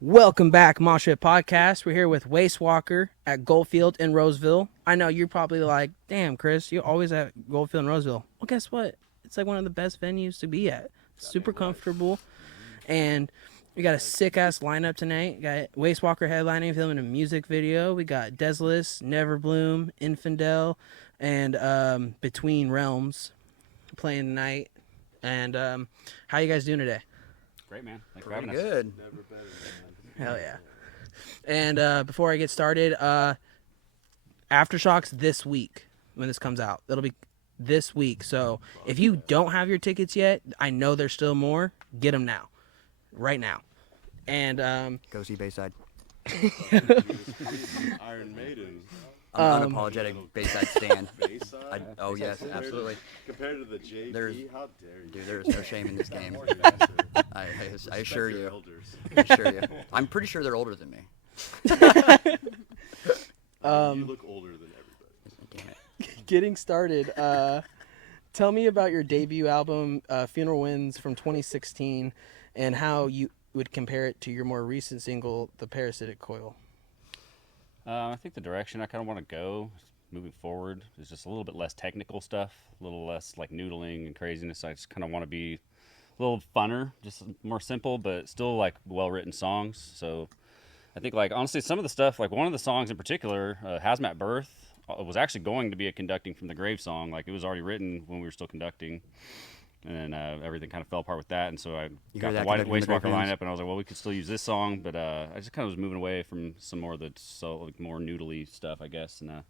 Welcome back, Mosh Pit Podcast. We're here with Wastewalker at Goldfield in Roseville. I know you're probably like, damn, Chris, you're always at Goldfield in Roseville. Well, guess what? It's like one of the best venues to be at. Super comfortable. And we got a sick-ass lineup tonight. We got Wastewalker headlining, filming a music video. We got Desolus, Neverbloom, Infidel, and Between Realms playing tonight. And how you guys doing today? Great, man. Thanks for having us. Good. Never better, man. Hell yeah. And before I get started, Aftershocks this week when this comes out. It'll be this week. So if you don't have your tickets yet, I know there's still more. Get them now. Right now. And Go see Bayside. Iron Maiden. I'm unapologetic Bayside stand. Bayside? Yes, absolutely. Compared to the JP, There's- how dare you? Dude, there is no shame in this game. I assure Respect your you. elders. I assure you. I'm pretty sure they're older than me. You look older than everybody. Damn it. getting started, tell me about your debut album, Funeral Winds from 2016, and how you would compare it to your more recent single, The Parasitic Coil. I think the direction I kind of want to go moving forward is just a little bit less technical stuff, a little less like noodling and craziness. I just kind of want to be a little funner, just more simple, but still like well-written songs. So I think like honestly, some of the stuff, like one of the songs in particular, Hazmat Birth, was actually going to be a conducting from the Grave song. Like it was already written when we were still conducting. And then everything kind of fell apart with that, and so I got the Wastewalker lineup, and I was like, well, we could still use this song, but I just kind of was moving away from some more of the more noodly stuff, I guess, and kind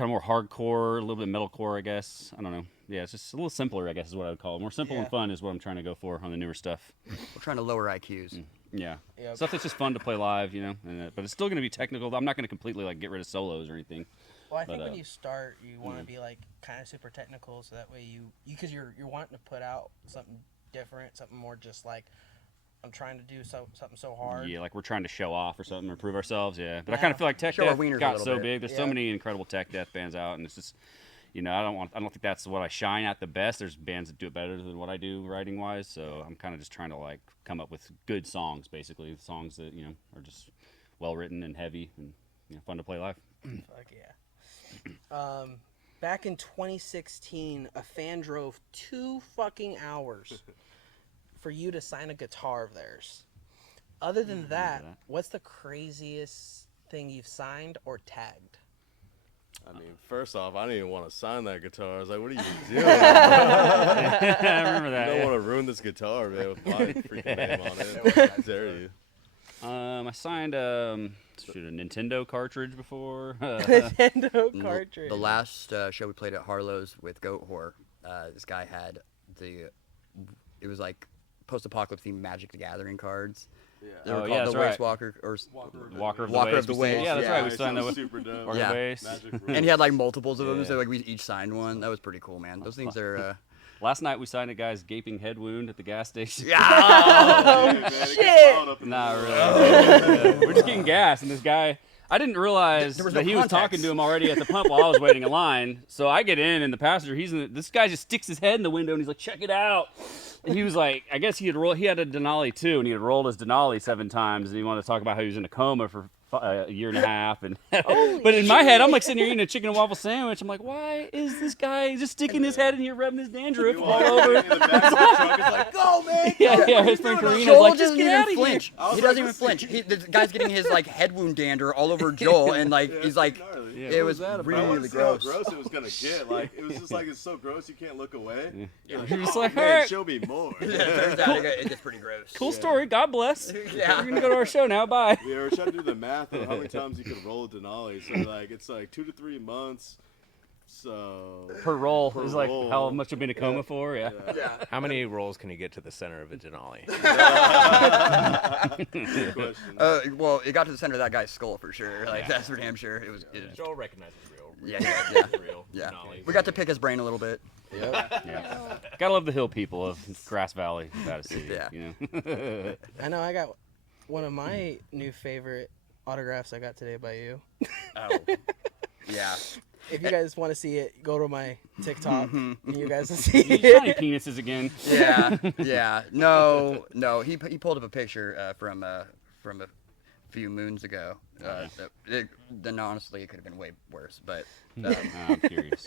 of more hardcore, a little bit metalcore, I guess. I don't know. Yeah, it's just a little simpler, I guess, is what I would call it. More simple and fun is what I'm trying to go for on the newer stuff. We're trying to lower IQs. Yeah, Yep. stuff that's just fun to play live, you know. And, but it's still going to be technical. I'm not going to completely like get rid of solos or anything. Well, I think But, when you start, you want to be like kind of super technical, so that way because you're wanting to put out something different, something more just like I'm trying to do something so hard. Yeah, like we're trying to show off or something or prove ourselves. Yeah, but I kind of feel like tech Show our death wieners a got little so bit. big. There's so many incredible tech death bands out, and it's just, you know, I don't think that's what I shine at the best. There's bands that do it better than what I do writing wise. So I'm kind of just trying to like come up with good songs, basically songs that are just well written and heavy and fun to play live. Fuck yeah. Back in 2016, a fan drove 2 fucking hours for you to sign a guitar of theirs. Other than that, what's the craziest thing you've signed or tagged? I mean, first off, I didn't even want to sign that guitar. I was like, what are you doing? I remember that. You don't Yeah. want to ruin this guitar, man, with my freaking name on it. How dare you? I signed a Nintendo cartridge before. Nintendo cartridge. The last show we played at Harlow's with Goat Whore, this guy had it was like post-apocalypse themed Magic the Gathering cards. Yeah. They were Oh, called yeah, the that's right. Wastewalker or Walker of the Walker Waste. of the We signed- Waste, Yeah, that's yeah. right. We signed that. Super dope. Walker Yeah. of the Waste. Magic and he had like multiples of them, Yeah. so like we each signed one. That was pretty cool, man. Those things are Last night we signed a guy's gaping head wound at the gas station. Oh, man, it gets loud up in the Not room. really. Yeah. We're just getting gas, and this guy, I didn't realize There was that no he was context. talking to him already at the pump while I was waiting in line. So I get in, and the passenger, this guy just sticks his head in the window, and he's like, check it out. And he was like, I guess he had a Denali too, and he had rolled his Denali 7 times, and he wanted to talk about how he was in a coma for a year and a half. And but in my head, I'm like sitting here eating a chicken and waffle sandwich. I'm like, why is this guy just sticking his head in here, rubbing his dandruff You all walk over? in the back of the truck, it's like, go, man. Yeah, his friend Karina's Joel like, just doesn't get even out of here. flinch. He doesn't even flinch. The guy's getting his like head wound dander all over Joel, and like Yeah, he's it's like, gnarly. Yeah. it What was I really wanted to see how gross. gross it was gonna get. Like it was just like it's so gross you can't look away. You're like, You're just oh, like, man, alright. show me more. Turns out it gets pretty gross. Cool story. God bless. Yeah. We're gonna go to our show now. Bye. We were trying to do the math of how many times you could roll a Denali. So like it's like 2 to 3 months. So Per roll is like roll. how much I've been in a coma for. Yeah. Yeah. How many rolls can you get to the center of a Denali? Good question. Well, it got to the center of that guy's skull for sure. Like that's for damn sure. It was. Joel recognizes real. Yeah. Real. Yeah. Denali. We got to pick his brain a little bit. Yeah. Gotta love the hill people of Grass Valley, Nevada City. Yeah. You know. I know I got one of my new favorite autographs I got today by you. Oh. Yeah. If you guys want to see it, go to my TikTok and you guys will see You tiny it. penises again. Yeah. No. He pulled up a picture from from a few moons ago. Then honestly, it could have been way worse. But I'm curious.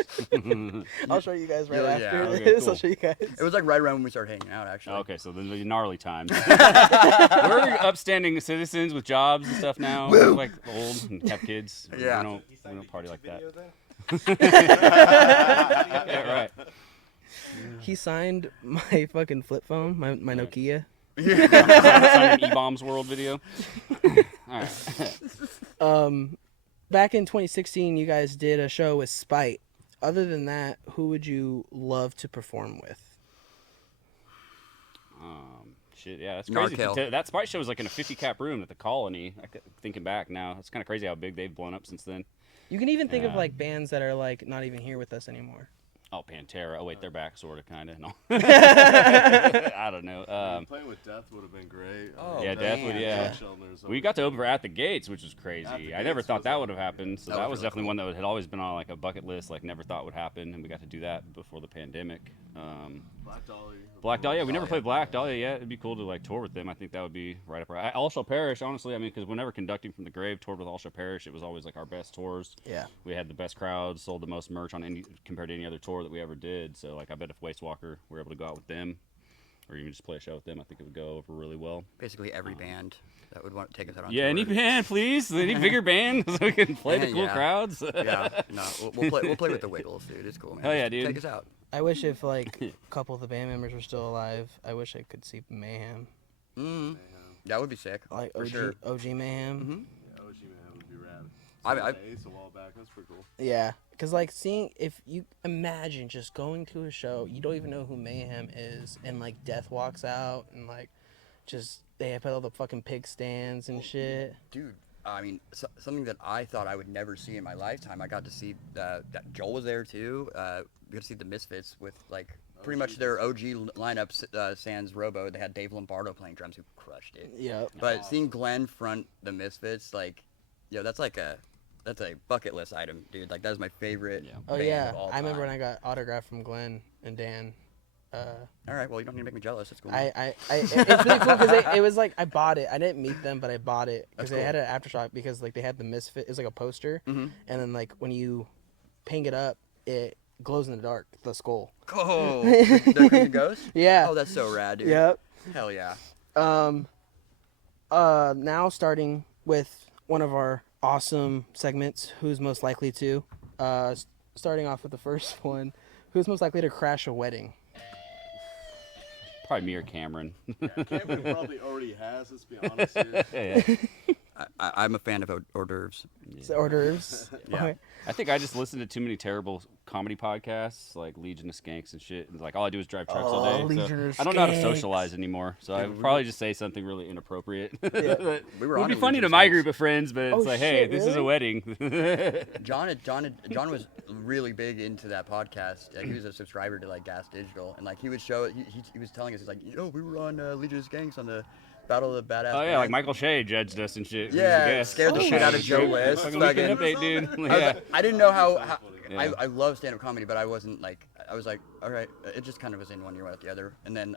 I'll show you guys right Yeah, after yeah. Okay, this. cool. I'll show you guys. it was like right around when we started hanging out, actually. Okay, so then the gnarly times. We're upstanding citizens with jobs and stuff now. We're like old and have kids. Yeah. We don't party like that. Then? Yeah, right. He signed my fucking flip phone, my Nokia. Signed an E-Bombs World video. All right. Back in 2016, you guys did a show with Spite. Other than that, who would you love to perform with? Shit, yeah, that's crazy. Narkel. That Spite show was like in a 50-cap room at the Colony. Thinking back now, it's kind of crazy how big they've blown up since then. You can even think of Yeah. like bands that are like not even here with us anymore. Oh, Pantera. Oh, wait, they're back, sort of, kind of. No. I don't know. Playing with Death would have been great. Oh, Yeah, Death would, man. yeah. Shelters We got to open for At the Gates, which was At crazy. the I never Gates thought was that would have happened. So That that was was really definitely cool. one that had always been on like a bucket list, like never thought would happen, and we got to do that before the pandemic. Black Dahlia. Black Dahlia, we never played Black Dahlia yet. It'd be cool to like tour with them. I think that would be right up our. All Shall Perish, honestly. I mean, because whenever conducting from the grave, toured with All Shall Perish, it was always like our best tours. Yeah. We had the best crowds, sold the most merch on any compared to any other tour that we ever did. So like, I bet if Wastewalker were able to go out with them, or even just play a show with them, I think it would go over really well. Basically every band that would want to take us out on Yeah, tour. any band, please. Any bigger band so we can play the cool Yeah. crowds. Yeah, no, we'll play with the Wiggles, dude. It's cool, man. Hell yeah, Just dude. Take us out. I wish if like a couple of the band members were still alive, I wish I could see Mayhem, That would be sick. like for OG sure. OG Mayhem. Yeah, OG Man would be rad. I- Ace a while back. That's pretty cool. Yeah, because like seeing, if you imagine just going to a show, you don't even know who Mayhem is, and like Death walks out and like just they have all the fucking pig stands and shit. Dude, I mean, something that I thought I would never see in my lifetime. I got to see that Joel was there too. We got to see the Misfits with like pretty much their OG lineup. Sans Robo, they had Dave Lombardo playing drums, who crushed it. Yeah. But seeing Glenn front the Misfits, like, that's a bucket list item, dude. Like, that is my favorite. Yeah. Oh band yeah, of all I remember when time. I got autographed from Glenn and Dan. All right, well, you don't need to make me jealous. It's cool. It's really cool because it was like I bought it. I didn't meet them, but I bought it because That's they had an Aftershock, because like they had the Misfit. It was like a poster, Mhm. and then like when you ping it up, it glows in the dark. The skull. Oh, the Creepy Ghost? Yeah. Oh, that's so rad, dude. Yep. Hell yeah. Now starting with one of our awesome segments, who's most likely to, starting off with the first one, who's most likely to crash a wedding? Probably me or Cameron. Cameron probably already has, let's be honest here. Yeah. I'm a fan of hors d'oeuvres. It's hors d'oeuvres. Yeah. Okay. I think I just listened to too many terrible comedy podcasts, like Legion of Skanks and shit. And like all I do is drive trucks all day. Legion of I don't know how to Skanks. socialize anymore, so I would probably just say something really inappropriate. We were it would on be a funny Legion to of my Skanks. group of friends, but it's Oh, like, hey, shit, this is a really? wedding. John was really big into that podcast. He was a subscriber to like Gas Digital, and like he would show. He was telling us, he's like, we were on Legion of Skanks on the Battle of the Badass. Oh yeah, like Bands." Michael Shea judged us and shit. Yeah, scared the shit out of Joe West. Fucking weekend Fucking- update, dude. I, was Yeah. like, I didn't know how Yeah. I love stand-up comedy, but I wasn't like, I was like, all right, it just kind of was in one ear out the other, and then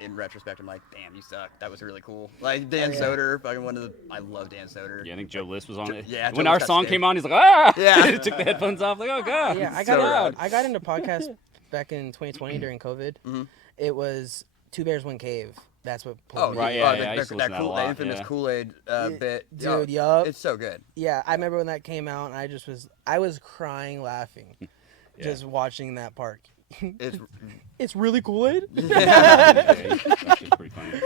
in retrospect, I'm like, damn, you suck. That was really cool. Like Dan yeah. Soder, fucking I love Dan Soder. Yeah, I think Joe List was on it. yeah, Joe when List our got song scared. came on, he's like, ah! Yeah. Took the headphones off, like, oh god. Yeah, I So got rad. I got into podcasts back in 2020 during COVID. Mhm. It was Two Bears One Cave. That's what pulled Oh me. Right, yeah, the, yeah, I used to listen to that a Kool- lot, the infamous yeah. Kool-Aid bit. Dude, Oh, yup. It's so good. Yeah, I remember when that came out, and I was crying laughing, just watching that part. It's It's really Kool-Aid. Yeah, that shit's pretty funny.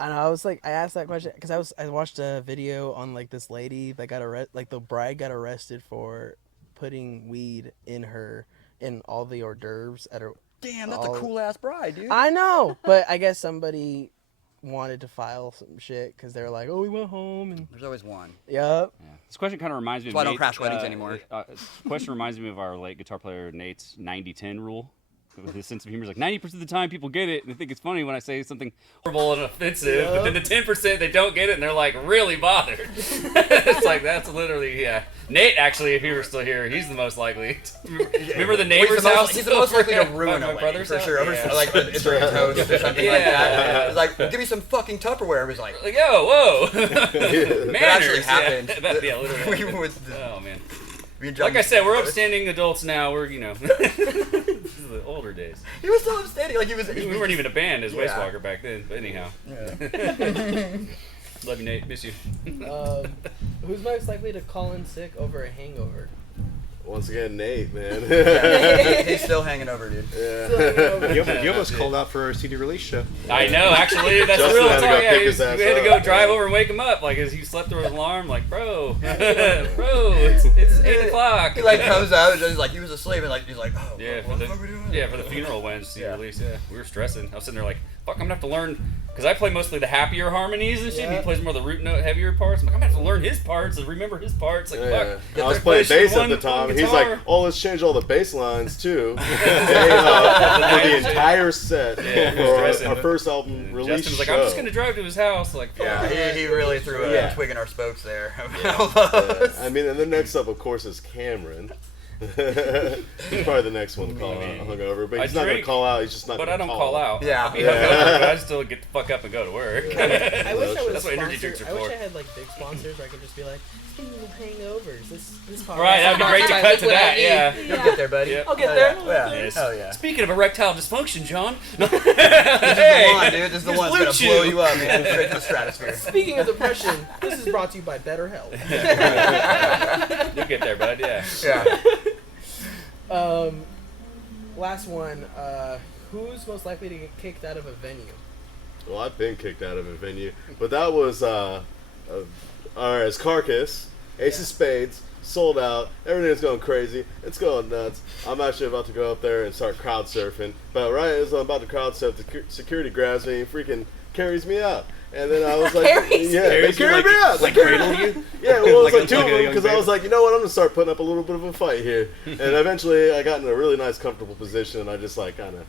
And I was like, I asked that question because I watched a video on like this lady that got like the bride got arrested for putting weed in all the hors d'oeuvres at her. damn, that's Oh. a cool ass bride, dude. I know, but I guess somebody wanted to file some shit because they're like, oh, we went home and There's always one. yep. Yeah. This question kind of reminds me of That's why I don't Nate's, crash weddings anymore. This question reminds me of our late guitar player Nate's 90-10 rule. his sense of humor is like 90% of the time people get it and they think it's funny when I say something horrible and offensive, but then the 10% they don't get it and they're like really bothered. It's like that's literally Nate actually, if he were still here, he's the most likely. Remember the neighbor's house? He's the most likely to ruin a my wedding, brother's for house? sure. Yeah. Like it's a toast or something like that. Yeah. It's like, give me some fucking Tupperware. It was like, Like, yo, whoa. that actually happened. Yeah, literally. We would- Oh man. me and Like John- I said, we're upstanding adults now. We're this is the older days. He was still upstanding. Like he was. We weren't even a band as Yeah. Wastewalker back then. But anyhow, love you, Nate. Miss you. Who's most likely to call in sick over a hangover? Once again, Nate, man. He's still hanging over, dude. Yeah. You almost called out for our CD release show. I know, actually, that's Justin real had to talk. go Yeah, pick his ass we had to up. go drive over and wake him up. Like, as he slept through his alarm, like, bro, it's 8 o'clock. He like comes out and he's like he was asleep and like he's like, oh, Yeah, what the fuck are we doing? for the funeral when CD Yeah. release. Yeah, we were stressing. I was sitting there like, fuck, I'm gonna have to learn because I play mostly the happier harmonies and shit. And Yeah. he plays more of the root note heavier parts. I'm like, I'm gonna have to learn his parts and remember his parts. Like, Yeah. fuck. I was Get playing there, bass at the one time. He's guitar. like, "Oh, let's change all the bass lines too for the entire set Yeah, for stressing. our first album release Justin was like, show." I'm just gonna drive to his house. Like, fuck. Yeah, he really threw a Yeah. twig in our spokes there. Yeah. I mean, and then next up, of course, is Cameron. He's probably the next one to call out hungover, but I he's not gonna drink, call out. He's just not. But gonna I don't call out. Yeah. I'll be hungover, but I still get the fuck up and go to work. I wish I was That's what energy drinks sponsored. are I wish for. I had like big sponsors where I could just be like, speaking of hangovers, this podcast Right, that'd be great to cut to that. Yeah. You'll get there, buddy. Yeah. I'll get Oh, there. Yeah. Yes. Hell yeah. Speaking of erectile dysfunction, John. This is the one, dude. This is the Just one that's Blue gonna blow Chew. you up, man. Straight to the stratosphere. Speaking of depression, this is brought to you by Better Health. You'll get there, bud. Yeah. Yeah. Last one. Who's most likely to get kicked out of a venue? Well, I've been kicked out of a venue, but that was it's Carcass, Ace of Spades, sold out. Everything's going crazy. It's going nuts. I'm actually about to go up there and start crowd surfing. But right as I'm about to crowd surf, the security grabs me and freaking carries me out. And then I was like, Carries yeah, they you carried like- me out. like They carried cradle me. you? Yeah, well, it was Like like a- two like of a them young because I baby? was like, you know what, I'm gonna start putting up a little bit of a fight here. And eventually, I got in a really nice, comfortable position, and I just like kind of,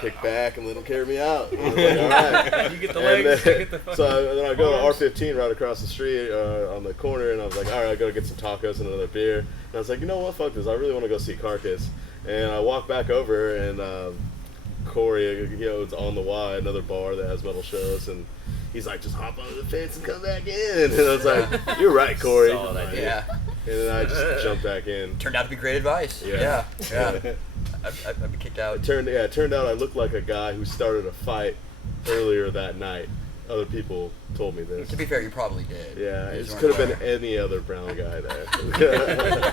kick back and let them carry me out. And I was like, all right. You get the And legs. then- You get the fucking then I go arms. to R15 right across the street on the corner, and I was like, all right, I gotta get some tacos and another beer. And I was like, you know what, fuck this, I really want to go see Carcass. And I walk back over, and Corey, is on the Y, another bar that has metal shows, and he's like, just hop over the fence and come back in. And I was like, you're right, Corey. Solid idea. Yeah. And then I just jumped back in. Turned out to be great advice. Yeah. Yeah. I'd be kicked out. It turned out I looked like a guy who started a fight earlier that night. Other people told me this. To be fair, you probably did. Yeah, You it just could have weren't been any other brown guy there. aware.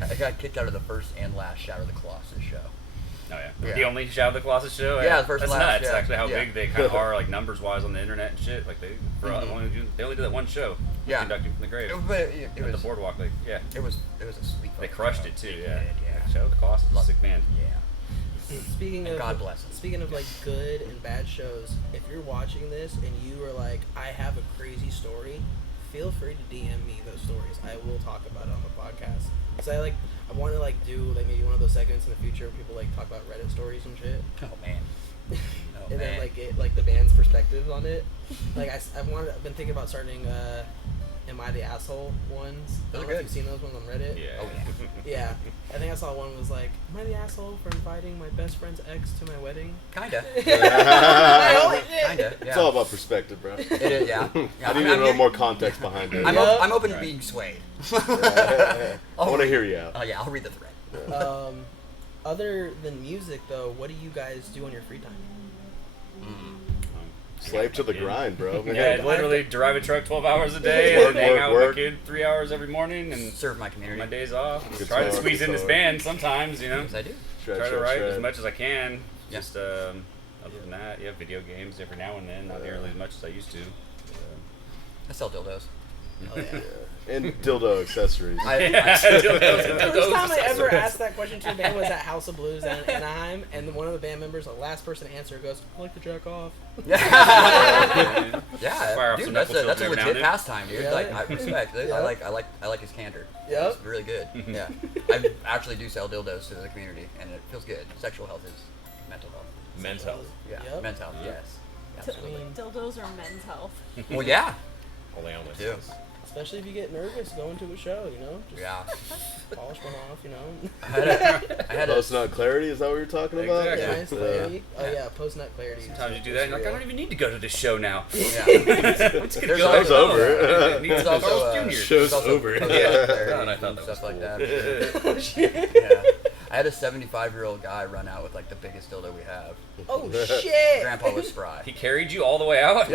I got kicked out of the first and last Shatter the Colossus show. Oh yeah. Yeah. The only Shadow of the Colossus show. Yeah, the first That's and last, nuts. yeah. Actually, how Yeah. big they kind of are, like numbers wise, on the internet and shit. Like they only did that one show. Yeah. Conducting from the grave. But At the boardwalk. Like yeah. it was a sweet. They fucking crushed show. it too. They Yeah. did, yeah. Shadow of the Colossus. is a sick band. Yeah. Speaking And of God bless 'em. Speaking of like good and bad shows, if you're watching this and you are like, I have a crazy story, feel free to DM me those stories. I will talk about it on the podcast. Cause I want to do like maybe one of those segments in the future where people like talk about Reddit stories and shit. Oh man. Oh, And man. then the band's perspectives on it. I've been thinking about starting Am I the Asshole ones. I Those don't are know if good. you've seen those ones on Reddit. Yeah. Oh yeah. Yeah. I think I saw one was like, am I the asshole for inviting my best friend's ex to my wedding? Kinda. Holy shit. Kinda. Yeah. It's all about perspective, bro. It is. Yeah. I Yeah, need to know more context behind it. I'm open to Right. being swayed. I want to hear you out. Oh yeah, I'll read the thread. Other than music, though, what do you guys do on your free time? Slave to the grind, bro. Yeah, literally drive a truck 12 hours a day Work, and then hang work, out with work. my kid 3 hours every morning and Serve my community. my days off. Good Try to talk, squeeze good in this talk. band sometimes, you know. Yes, I do. Shred, Try to shred, write shred. as much as I can. Yeah. Just other than that, yeah, video games every now and then. Not nearly as much as I used to. I sell dildos. Oh, yeah. And dildo accessories. The first time I ever asked that question to a band was at House of Blues down in Anaheim, and one of the band members, the last person to answer, goes, "I like to jack off." Yeah, Fire off dude, some that's knuckle a every now legit and then. pastime, dude. Yeah. Like, I respect it. Yeah. I like his candor. Yep. It's really good. Yeah, I actually do sell dildos to the community, and it feels good. Sexual health is mental health. Men's health. Yeah, Yep. mental health. Yes, absolutely. Dildos are men's health. Well, yeah, Only on too. Wednesdays. Especially if you get nervous going to a show, you know? Just Yeah. polish one off, you know? I had a Post-nut clarity, is that what you're talking about? Exactly. Yeah, nice clarity. Oh, yeah, post-nut clarity. Sometimes you do that, and you're like, I don't even need to go to this show now. Yeah. I'm just gonna There's go always home. over. It needs There's also, Carl's Jr. Show's there's also over. post-nut Yeah. clarity God, I thought and that was stuff like cool. that. Yeah. I had a 75-year-old guy run out with like the biggest dildo we have. Oh, shit! Grandpa was spry. He carried you all the way out?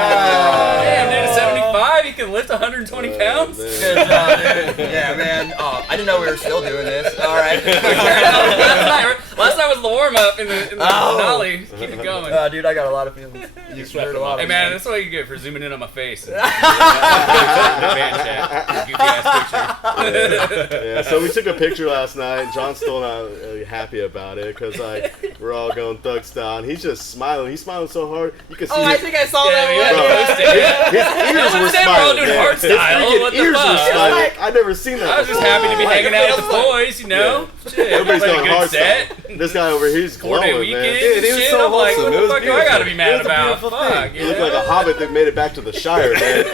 Damn, dude, at 75, he can lift 120 pounds? Good job, dude. Yeah, man. Oh, I didn't know we were still doing this. All right. Last night was the warm-up in the finale. Just keep it going. Dude, I got a lot of feelings. You heard a lot Hey of man, feelings. that's what you get for zooming in on my face. Band chat. Goofy ass picture. Yeah, so we took a picture last night. John's still not really happy about it because like we're all going thug style, and he's just smiling. He's smiling so hard you can see. Oh, I think I saw that Yeah, one. we posted it. his ears were said we're all smiling. doing man. hard His style. freaking What the ears were fuck? smiling. I never seen that. I was just before. happy to be hanging out with the boys, you know? Shit, Everybody's played a going good hard set. style. This guy over here, he's 4-day glowing, weekend man. and it was shit. so I'm like, wholesome. what It the was fuck do I gotta be beautiful. mad It was a about? beautiful Fuck, You look like a hobbit that made it back to the Shire, man.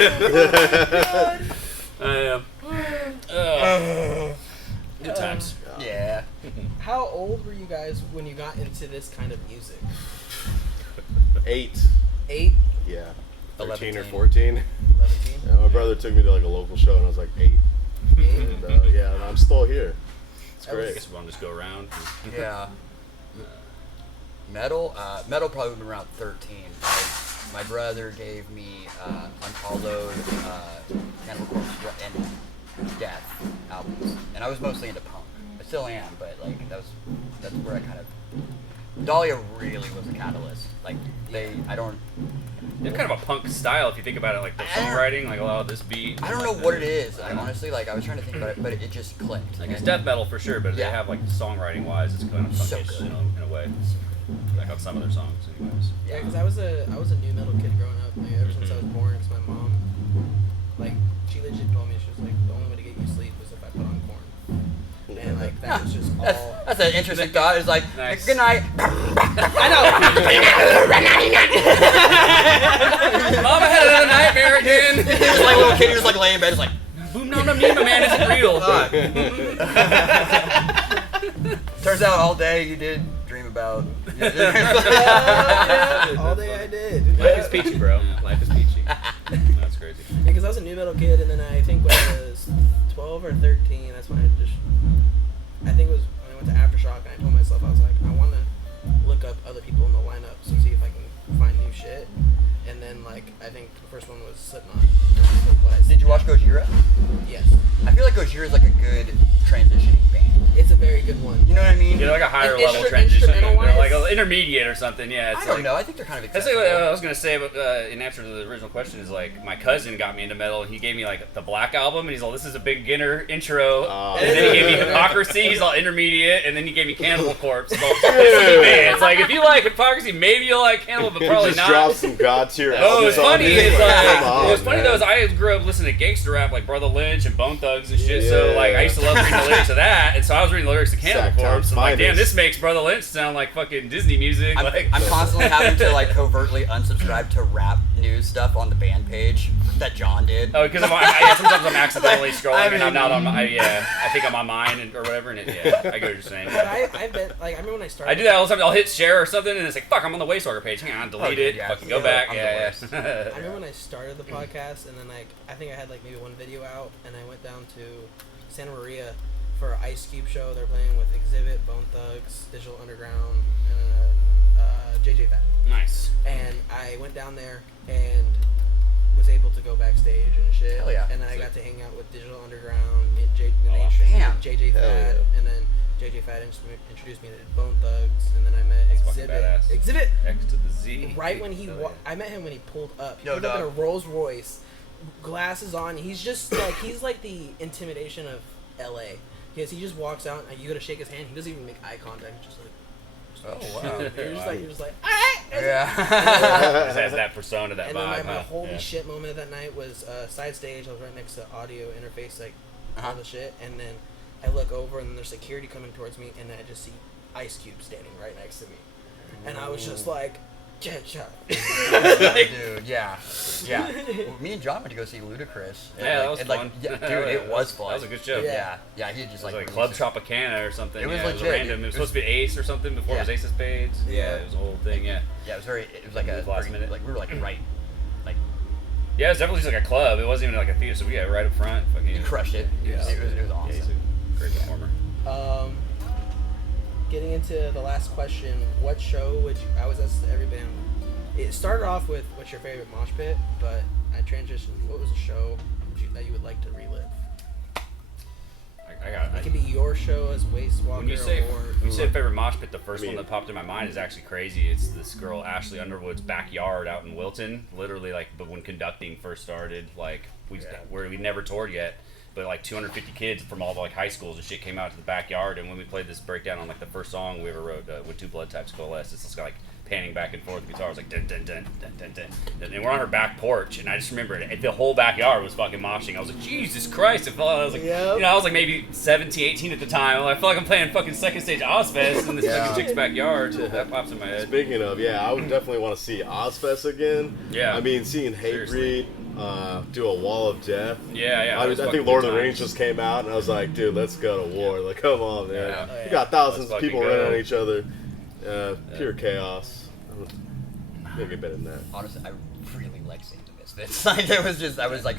I am. Good times. Yeah. How old were you guys when you got into this kind of music? 8. 8? Yeah. 13 or 11. 14. 11? Yeah, my brother took me to like a local show, and I was like 8. And yeah, and I'm still here. It's I was- I great. guess we'll just go around. Yeah. Metal probably been around 13. My brother gave me Unfollowed, Cannibal Corpse, and Death albums, and I was mostly into punk. I still am, but like that's where I kind of. Dahlia really was a catalyst. Like They have kind of a punk style if you think about it, like the songwriting, like a lot of this beat. I don't know what it is. I honestly like I was trying to think about it, but it just clicked. Like it's death metal for sure, but they Yeah. have like songwriting wise, it's kind of So punkish, good. you know, in a way. Like on some of their songs, anyways. Yeah, because I was a new metal kid growing up. Like, ever since I was born, because my mom, like, she legit told me, she was like, the only way to get you sleep was if I put on Korn. And like that was just all. That's an interesting thought. It's like, Nice. good night. I know. Mom, I had another nightmare again. He was like a little kid. He was like laying in bed. It's like, Boom, no, my man isn't real. turns out all day you did dream about. Yeah, all day I did. Life is peachy, bro. Life is peachy. That's crazy. Because I was a new metal kid, and then I think when I was 12 or 13, that's when I think it was when I went to Aftershock, and I told myself, I was like, I want to look up other people in the lineup to see if I can find new shit. And then, like, I think the first one was Slipknot. And that's like what I Did you watch Gojira? Yes. I feel like Gojira is like a good transitioning band. It's a very good one. You know what I mean? You're like a higher And level transition. instrumental-wise? They're like an intermediate or something. Yeah, it's I don't like, know. I think they're kind of That's accessible. like what I was gonna say, but in answer to the original question is like my cousin got me into metal. And he gave me like the Black album, and he's all, "This is a beginner intro." And then he gave me Hypocrisy. He's all intermediate, and then he gave me Cannibal Corpse. He's all, it's like if you like Hypocrisy, maybe you'll like Cannibal, but He probably just not. dropped some god tier Oh, albums it's on funny. me. It's like, Come on, what's funny man. though is I grew up listening to gangster rap like Brother Lynch and Bone Thugs and shit. So like I used to love reading the lyrics of that, and so I was reading the lyrics of Cannibal Sack Corpse. Town I'm like, damn, Spiders. this makes Brother Lynch sound like fucking Disney music. I'm constantly having to like covertly unsubscribe to rap news stuff on the band page that John did. Oh, because sometimes I'm accidentally scrolling I and I'm mean- not on my, I think I'm on mine or whatever, and I get what you're saying. But I've been, like, I remember when I started. I do that all the time. I'll hit share or something, and it's like, fuck, I'm on the Wastewalker page. Hang on, delete it, yeah. fucking go Yeah, back. I'm the Yeah, worst. yeah. I remember when I started the podcast, and then like I think I had like maybe one video out, and I went down to Santa Maria for an Ice Cube show. They're playing with Exhibit, Bone Thugs, Digital Underground, and JJ Fat. Nice. And I went down there and was able to go backstage and shit. Hell yeah. And then I got to hang out with Digital Underground, the Oh, Nation, damn. JJ Hell Fat, yeah. and then JJ Fad introduced me to Bone Thugs, and then I met fucking badass. Exhibit. X to the Z. Right when he, Hell yeah. I met him when he pulled up. He Yo, pulled up in a dog. Rolls Royce, glasses on. He's just like he's like the intimidation of LA because he just walks out and you gotta shake his hand. He doesn't even make eye contact. He's just like. Oh wow. You're just like, all right. Yeah. Just has that persona, that And vibe. then my huh? holy Yeah. shit moment of that night was side stage. I was right next to audio interface, like all the shit. And then I look over and there's security coming towards me, and then I just see Ice Cube standing right next to me, and I was just like, get shot. Dude, yeah. Well, me and John went to go see Ludacris. And Yeah, that was like, fun. yeah, dude, it was fun. That was a good show. Yeah, he had just It was like like Club released it. Tropicana or something. It was yeah, It was legit. random. It was supposed to be Ace or something before it was Yeah. Ace of Spades. Yeah. It was a whole thing. Yeah. Yeah, it was like a Last very- minute. like we were like right, like Yeah, it was definitely just like a club. It wasn't even like a theater. So we got right up front. Fucking he crushed it. It was Yeah, he's awesome. a great performer. Getting into the last question, what show would you? I was asked to every band. It started off with what's your favorite mosh pit, but I transitioned. What was a show that you would like to relive? It could be your show as Wastewalker, When you say or favorite mosh pit, the first one that popped in my mind is actually crazy. It's this girl Ashley Underwood's backyard out in Wilton. Literally, like, but when conducting first started, like we never toured yet, but like 250 kids from all the like high schools and shit came out to the backyard. And when we played this breakdown on like the first song we ever wrote, "When Two Blood Types Coalesce," it's just like panning back and forth. The guitar was like dun dun dun dun dun dun. And we're on her back porch, and I just remember it. The whole backyard was fucking moshing. I was like, Jesus Christ! I was like, Yep. you know, I was like maybe 17, 18 at the time. I feel like I'm playing fucking second stage Ozfest in this fucking chick's backyard. That pops in my head. Speaking of, I would definitely want to see Ozfest again. Yeah. I mean, seeing Hatebreed do a Wall of Death. Yeah. I it was think fucking Lord of good the Rings times. just came out, and I was like, dude, let's go to war. Like, come on, man. Yeah. You got thousands Let's of people fucking running go. on each other. Pure chaos. I'm gonna get better than that. Honestly, I really like seeing the Misfits. Like I was like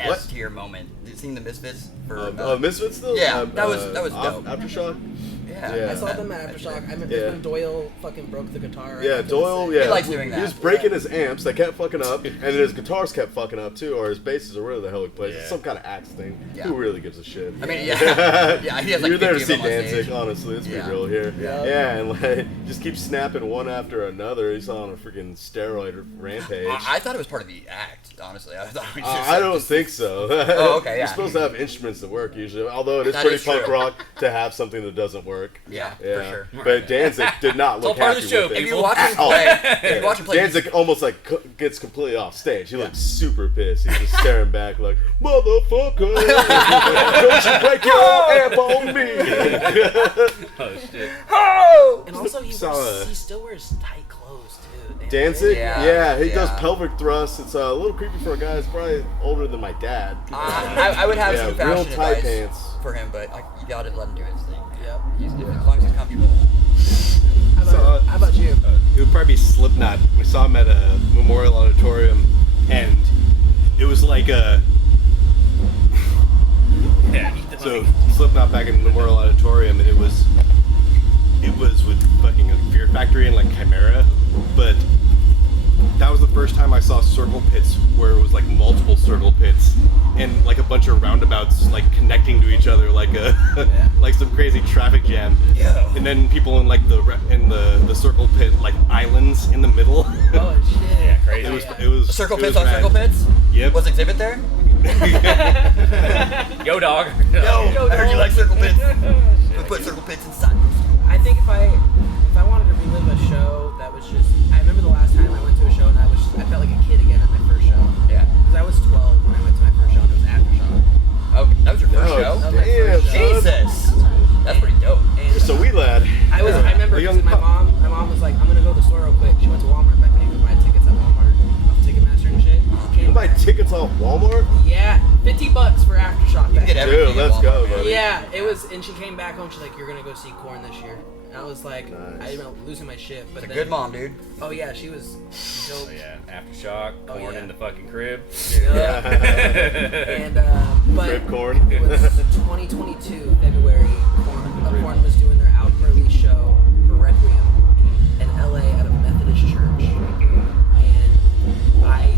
S tier moment. Seeing the Misfits for Misfits still? Yeah, that was dope. Aftershock? Yeah. I saw them at Aftershock. I remember Yeah. when Doyle fucking broke the guitar. Yeah, Doyle, yeah. He likes doing He that. was breaking his amps, they kept fucking up, and then his guitars kept fucking up too, or his basses, or whatever the hell he plays. It's Yeah. some kind of axe thing. Yeah. Who really gives a shit? I mean, yeah, he has like You're there to 50 see of them on Danzig, stage. honestly. Let's Yeah. be real here. Yeah. And like, just keep snapping one after another. He's on a freaking steroid rampage. I thought it was part of the act. Honestly, I thought it was just, I don't think so. Oh, okay, yeah. You're supposed to have instruments that work usually, although it is That pretty is punk true. rock to have something that doesn't work. Yeah, Yeah. for sure. But Danzig did not It's all look part of happy the show, with it. If you watch him all. play, if you watch him play, Danzig almost like gets completely off stage. He looks super pissed. He's just staring back like, motherfucker, don't you break your amp on me. Oh shit. And also, he Solid. still wears tight clothes too. Damn. Danzig? Yeah, he does yeah. pelvic thrusts. It's a little creepy for a guy that's probably older than my dad. I would have some real fashion tight advice pants. for him, but you gotta let him do his thing. Yep. As long as he's comfortable. How about you? It would probably be Slipknot. We saw him at a Memorial Auditorium, and it was like a Yeah, eat the so money. Slipknot back in Memorial Auditorium, and it was with fucking like Fear Factory and like Chimera, but that was the first time I saw circle pits where it was like multiple circle pits and like a bunch of roundabouts like connecting to each other like a like some crazy traffic jam. Yeah. And then people in like the circle pit like islands in the middle. Oh shit. Yeah, crazy. It was Circle it pits was on circle rad. pits? Yep. Was Exhibit there? Yo, dog. Yo, I heard you like circle pits. We put circle pits inside. I think if I wanted to relive a show that was just, I remember the last time I went to a show and I felt like a kid again at my first show. Yeah. Because I was 12 when I went to my first show and it was Aftershock. Oh, that was your first Oh, show? That was my damn, first show. Jesus. That's pretty dope. And You're so wee lad. I remember A young because my pup. mom was like, I'm gonna go to the store real quick. She went to Walmart back when you could buy tickets at Walmart, off Ticketmaster and shit. You can buy tickets off Walmart? Yeah, $50 for Aftershock. You can back get then. everything. Dude, at let's Walmart, go, man. buddy. Yeah, it was, and she came back home. She's like, "You're gonna go see Korn this year." And I was like, Nice. I ended up losing my shit. But It's a then, good mom, dude. Oh yeah, she was dope. Oh yeah, Aftershock, Oh, Corn yeah. in the fucking crib. Yeah. And but Crib corn. it was 2022 February. Korn was doing their album release show for Requiem in LA at a Methodist church, and I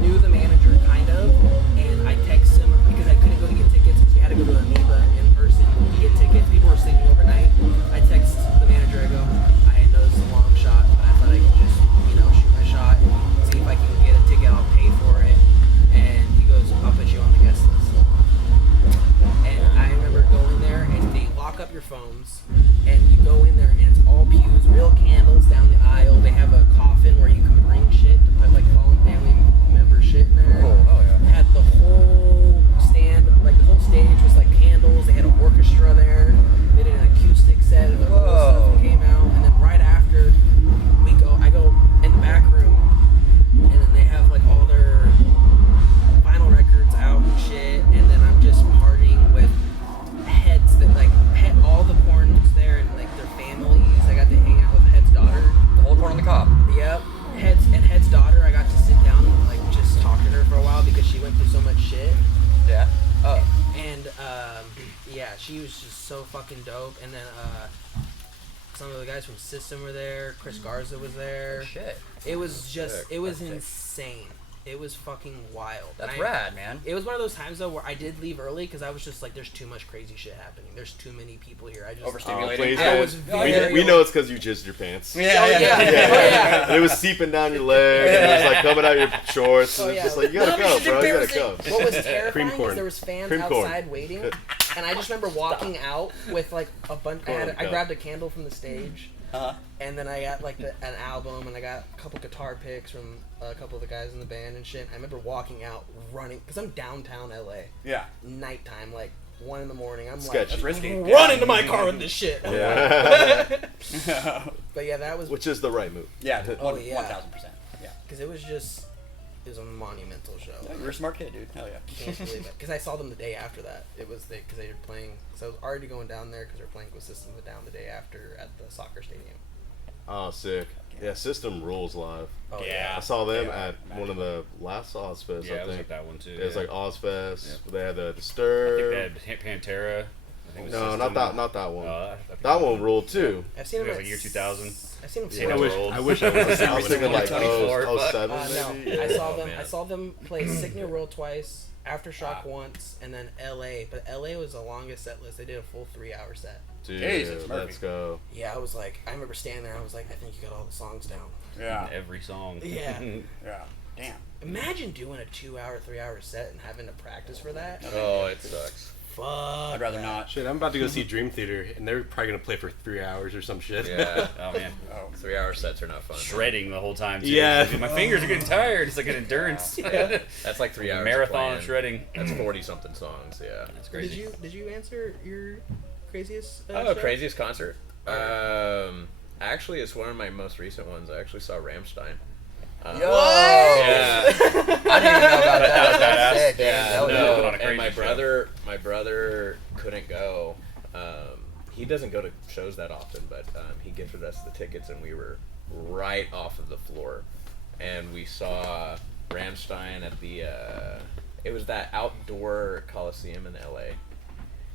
knew the manager kind of, and I texted him because I couldn't go to get tickets because we had to go to Amoeba in person to get tickets. People were microphones, and you go in there and it's all pews, real candles down the aisle. They have a coffin where you can bring shit to put like fallen family member shit in there. Oh yeah. Had the whole stand, like the whole stage was like candles. They had an orchestra there. They did an acoustic set of the whole stuff that came out, and then right after I go in the back room, and then they have like all their vinyl records out and shit, and then I'm just partying with heads that like all the porns there and like their families. I got to hang out with Head's daughter. The whole corn on the cob. Yep. Head's daughter, I got to sit down and like just talk to her for a while because she went through so much shit. Yeah. Oh. And yeah, she was just so fucking dope. And then some of the guys from System were there. Chris Garza was there. Shit. It was just, Sick. it was That's sick. insane. It was fucking wild. That's And rad, man. It was one of those times though where I did leave early because I was just like, there's too much crazy shit happening. There's too many people here. I just Overstimulating. Please, I man. was very we know it's because you jizzed your pants. Yeah, Oh, yeah. yeah. Oh, yeah. And it was seeping down your leg, and it was like coming out your shorts. And Oh, it's yeah. just like, you gotta go, bro. You gotta go. What was terrifying Cream corn. is there was fans Cream corn. outside waiting, and I just remember walking out with like a bunch. I grabbed a candle from the stage, Uh-huh. and then I got like an album, and I got a couple guitar picks from a couple of the guys in the band and shit. I remember walking out running because I'm downtown LA, Yeah. nighttime, like 1 a.m. I'm Sketchy. That's risky. like running to my car with this shit. Yeah. But yeah, that was Which is the right move. Yeah. Oh, yeah. 1,000%. Yeah. because it was a monumental show. You're a smart kid, dude. Hell yeah. Can't believe it. Because I saw them the day after that. It was because they were playing. So I was already going down there because they're playing with System of a Down the day after at the soccer stadium. Oh, sick. Yeah, System rules live. Oh Yeah. I saw them Yeah, at one of the last Ozfest, Yeah, I it was think. like that one too. It was yeah. like Ozfest. Yep. They had the I think Disturb. they had Pantera. I think it was No, System. not that one. I think That it was- one ruled too. I've seen It them was at like year 2000. I've seen them. Yeah, I I wish I was I was thinking like 24, 07 No, maybe. I saw Oh, them. man. I saw them play Signal World twice, Aftershock Ah. once, and then L.A. But L.A. was the longest set list. They did a full 3-hour set. Dude, Jesus, Murphy. let's go. Yeah, I was like, I remember standing there. I was like, I think you got all the songs down. Yeah. Every song. Yeah. Yeah. Damn. Imagine doing a 2-hour, 3-hour set and having to practice for that. Oh, it sucks. Fuck. I'd rather not. Shit, I'm about to go see Dream Theater, and they're probably gonna play for 3 hours or some shit. Yeah. Oh man. Oh. 3-hour sets are not fun. Shredding the whole time too. Yeah. Dude, my fingers are getting tired. It's like an endurance. That's like 3 hours. Marathon of of shredding. That's 40 something songs. Yeah. That's crazy. Did you answer your craziest? Oh, show? craziest concert. Actually, it's one of my most recent ones. I actually saw Rammstein. Yo! Yeah. I didn't even know about that. That's sick, dude. Yeah, That was no. dope. On a And my crazy brother couldn't go. He doesn't go to shows that often, but he gifted us the tickets, and we were right off of the floor, and we saw Rammstein at the. It was that outdoor Coliseum in L.A.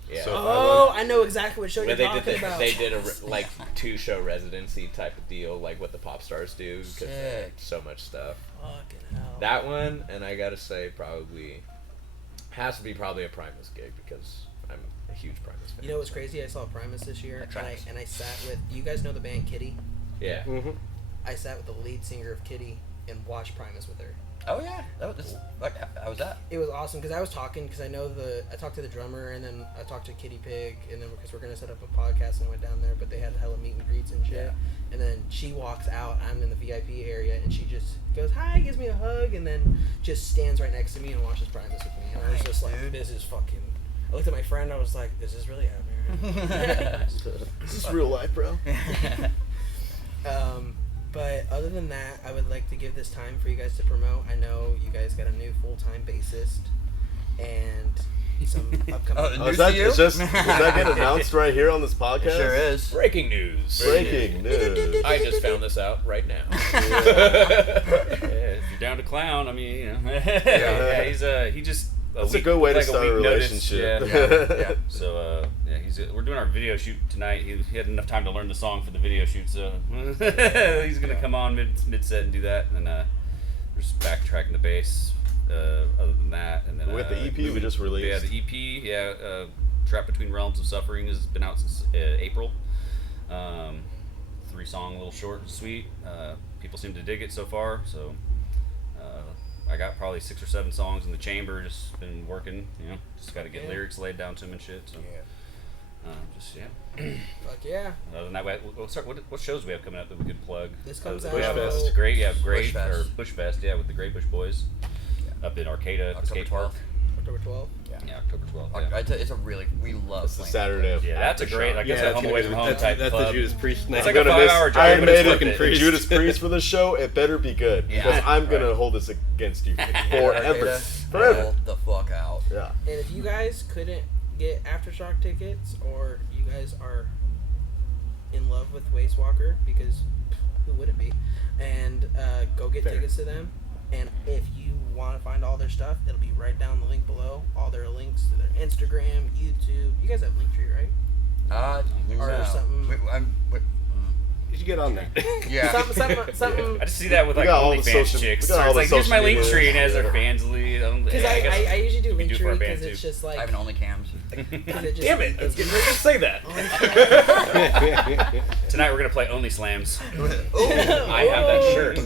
Yeah. So- Oh, I know exactly what show Where you're talking about. they did a like 2-show residency type of deal, like what the pop stars do, because Sick. so much stuff. Fucking hell. That one, and I gotta say, has to be probably a Primus gig because I'm a huge Primus fan. You know what's crazy? I saw Primus this year, tracks. and I sat with. You guys know the band Kitty? Yeah. Mm-hmm. I sat with the lead singer of Kitty and watched Primus with her. Oh yeah. How was that? It was awesome because I was talking because I talked to the drummer and then I talked to Kitty Pig and then because we're gonna set up a podcast and went down there, but they had hella meet and greets and shit. Yeah. And then she walks out. I'm in the VIP area and she just goes hi, gives me a hug, and then just stands right next to me and watches Primus with me. And I was Nice, just like, dude. this is fucking. I looked at my friend. I was like, this is really happening. This is real life, bro. But other than that, I would like to give this time for you guys to promote. I know you guys got a new full-time bassist and some upcoming. Oh, Is News that, to you? does that get announced right here on this podcast? It sure is. Breaking news. Breaking news. I just found this out right now. Yeah, if you're down to clown, I mean, you know. Yeah, he just. That's a good way to like start a week notice, relationship. Yeah. So we're doing our video shoot tonight. He had enough time to learn the song for the video shoot, so he's gonna come on mid set and do that, and then we're just backtracking the bass. Other than that, and then With the EP we just released. Yeah, the EP. Trapped Between Realms of Suffering has been out since April. 3-song, little short and sweet. People seem to dig it so far, so. I got probably 6 or 7 songs in the chamber, just been working, just got to get lyrics laid down to them and shit. So Just Fuck yeah. Other than that, we'll start. What shows do we have coming up that we could plug? This comes out. We have Bushfest. Great, Great Bushfest. or Bushfest, with the Great Bush Boys up in Arcata, at the October skate park. 12th. October 12th. Yeah, October 12th. Yeah, It's a really, we love It's the playing Saturday. Aftershock. yeah, that's a great. I guess Yeah, a home away from home type that's club. the Judas Priest night. It's like I'm a gonna 5-hour miss- drive, I but it's made worth it it. Priest. Judas Priest for the show. It better be good Yeah. because I'm gonna Right. hold this against you Arcata, forever. Forever. roll the fuck out. Yeah. And if you guys couldn't get Aftershock tickets, or you guys are in love with Wastewalker, because who wouldn't be, and go get Fair. tickets to them. And if you want to find all their stuff, it'll be right down the link below. All their links to their Instagram, YouTube. You guys have Linktree, right? Or no. something. You should get on there. Yeah. Something. I just see that with We like got all the OnlyFans social- chicks. we got So all it's the like, here's my social link media. tree, and as their Yeah. fans lead. Because I usually do we do for our Linktree band because it's too. just like. I have an OnlyCams. Damn it! I was getting ready to say that. Tonight we're gonna play Only Slams. I have that shirt.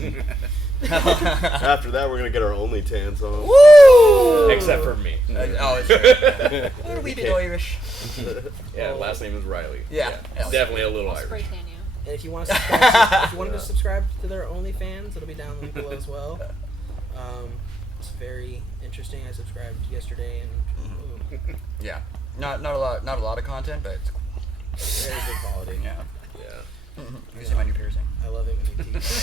After that, we're gonna get our only tans on. Woo! Except for me. Oh, it's true. What are we bit Irish? Yeah, last name is Riley. Yeah. Definitely a little I'll spray Irish. tan you. And if you want to subscribe, if you wanted to subscribe to their OnlyFans, it'll be down the link below as well. It's very interesting. I subscribed yesterday, and ooh, Yeah. Not a lot of content, but it's very good quality. yeah. Yeah. You can see my new piercing. I love it when you teach.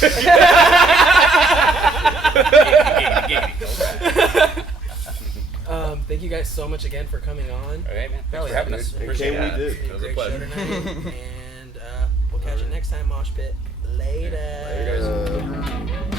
Thank you guys so much again for coming on. Okay, man. Thanks Hell for yeah, having us. dude. And Appreciate can it. we do? It It was a great show pleasure. tonight, and we'll catch you next time, Mosh Pit. Later. Later, guys.